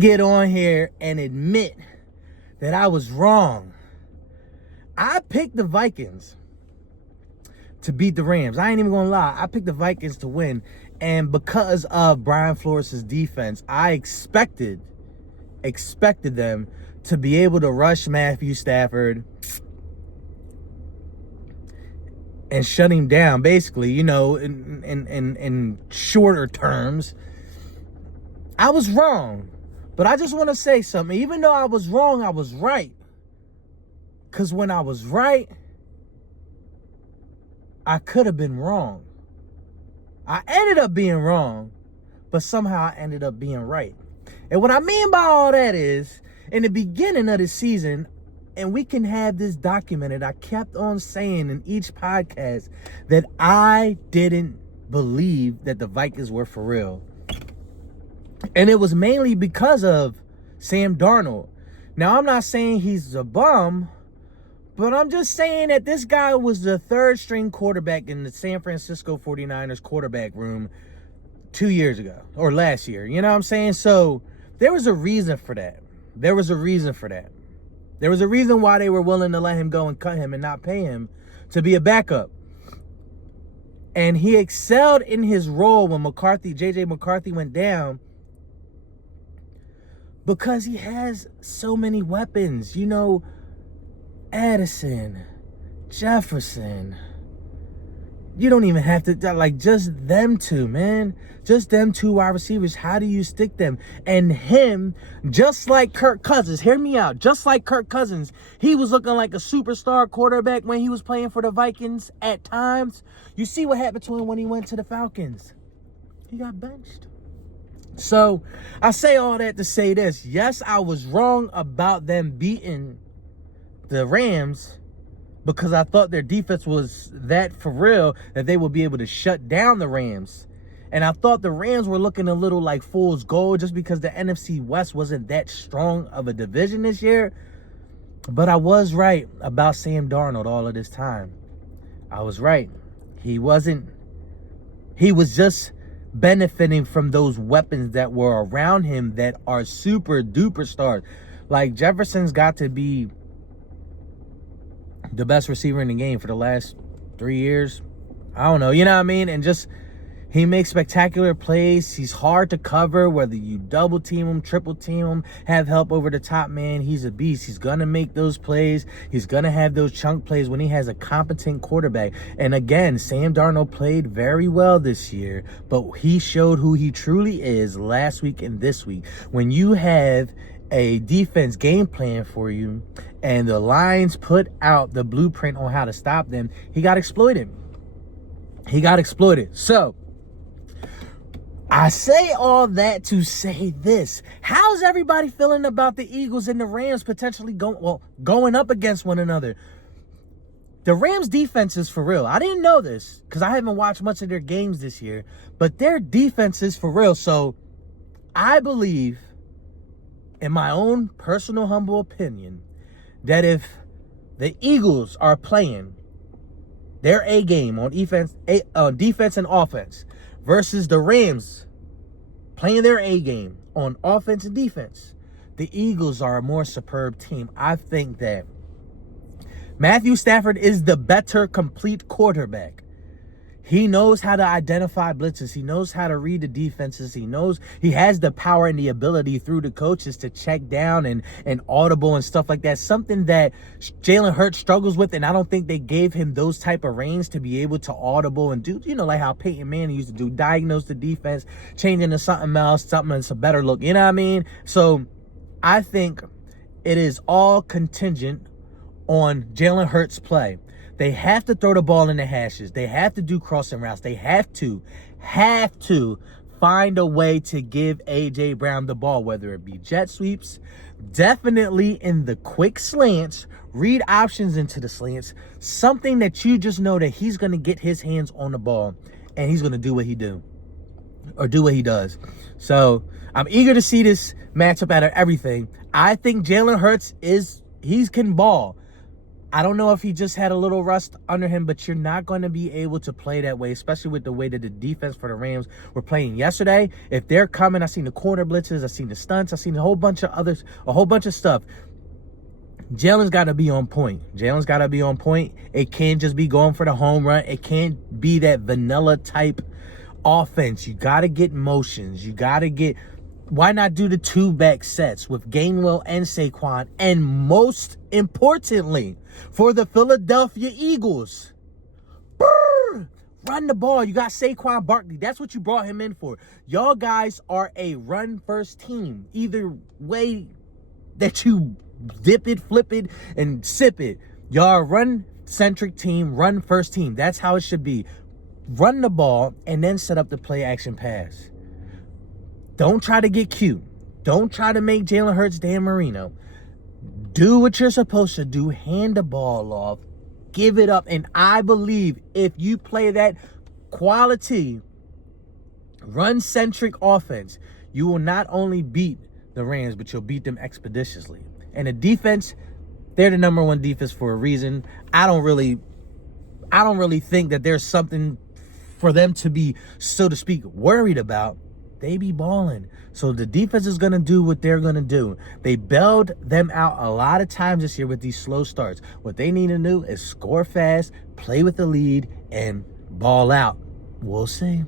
get on here and admit that I was wrong. I picked the Vikings to beat the Rams. I ain't even gonna lie. I picked the Vikings to win. And because of Brian Flores' defense, I expected them to be able to rush Matthew Stafford and shut him down, basically, in shorter terms. I was wrong. But I just want to say something. Even though I was wrong, I was right. Because when I was right, I could have been wrong. I ended up being wrong, but somehow I ended up being right. And what I mean by all that is, in the beginning of the season, and we can have this documented, I kept on saying in each podcast that I didn't believe that the Vikings were for real. And it was mainly because of Sam Darnold. Now, I'm not saying he's a bum, but I'm just saying that this guy was the third string quarterback in the San Francisco 49ers quarterback room 2 years ago or last year. You know what I'm saying? So there was a reason for that. There was a reason why they were willing to let him go and cut him and not pay him to be a backup. And he excelled in his role when J.J. McCarthy went down, because he has so many weapons. Addison, Jefferson. You don't even have to, just them two, man. Just them two wide receivers. How do you stick them? And him, just like Kirk Cousins, hear me out. Just like Kirk Cousins, he was looking like a superstar quarterback when he was playing for the Vikings at times. You see what happened to him when he went to the Falcons. He got benched. So I say all that to say this. Yes, I was wrong about them beating the Rams because I thought their defense was that for real, that they would be able to shut down the Rams. And I thought the Rams were looking a little like fool's gold just because the NFC West wasn't that strong of a division this year. But I was right about Sam Darnold all of this time. I was right. He was just benefiting from those weapons that were around him that are super duper stars. Like Jefferson's got to be the best receiver in the game for the last 3 years. I don't know, you know what I mean? And just, he makes spectacular plays. He's hard to cover, whether you double team him, triple team him, have help over the top, man. He's a beast. He's going to make those plays. He's going to have those chunk plays when he has a competent quarterback. And again, Sam Darnold played very well this year, but he showed who he truly is last week and this week. When you have a defense game plan for you and the Lions put out the blueprint on how to stop them, he got exploited. So I say all that to say this. How's everybody feeling about the Eagles and the Rams potentially going up against one another? The Rams defense is for real. I didn't know this because I haven't watched much of their games this year, but their defense is for real. So I believe, in my own personal humble opinion, that if the Eagles are playing their A game on defense and offense versus the Rams playing their A game on offense and defense, the Eagles are a more superb team. I think that Matthew Stafford is the better complete quarterback. He knows how to identify blitzes. He knows how to read the defenses. He knows he has the power and the ability through the coaches to check down and audible and stuff like that. Something that Jalen Hurts struggles with, and I don't think they gave him those type of reins to be able to audible and do, like how Peyton Manning used to do, diagnose the defense, change into something else, something that's a better look. You know what I mean? So I think it is all contingent on Jalen Hurts' play. They have to throw the ball in the hashes. They have to do crossing routes. They have to find a way to give A.J. Brown the ball, whether it be jet sweeps, definitely in the quick slants, read options into the slants, something that you just know that he's going to get his hands on the ball and he's going to do what he does. So I'm eager to see this matchup out of everything. I think Jalen Hurts he can ball. I don't know if he just had a little rust under him, but you're not going to be able to play that way, especially with the way that the defense for the Rams were playing yesterday. If they're coming, I seen the corner blitzes, I seen the stunts, I seen a whole bunch of others, a whole bunch of stuff. Jalen's got to be on point. Jalen's got to be on point. It can't just be going for the home run. It can't be that vanilla type offense. You got to get motions. You got to get... Why not do the 2-back sets with Gainwell and Saquon? And most importantly, for the Philadelphia Eagles, run the ball. You got Saquon Barkley. That's what you brought him in for. Y'all guys are a run-first team. Either way that you dip it, flip it, and sip it, y'all are a run-centric team, run-first team. That's how it should be. Run the ball and then set up the play-action pass. Don't try to get cute. Don't try to make Jalen Hurts Dan Marino. Do what you're supposed to do. Hand the ball off. Give it up. And I believe if you play that quality, run-centric offense, you will not only beat the Rams, but you'll beat them expeditiously. And the defense, they're the number one defense for a reason. I don't really think that there's something for them to be, so to speak, worried about. They be balling. So the defense is going to do what they're going to do. They bailed them out a lot of times this year with these slow starts. What they need to do is score fast, play with the lead, and ball out. We'll see.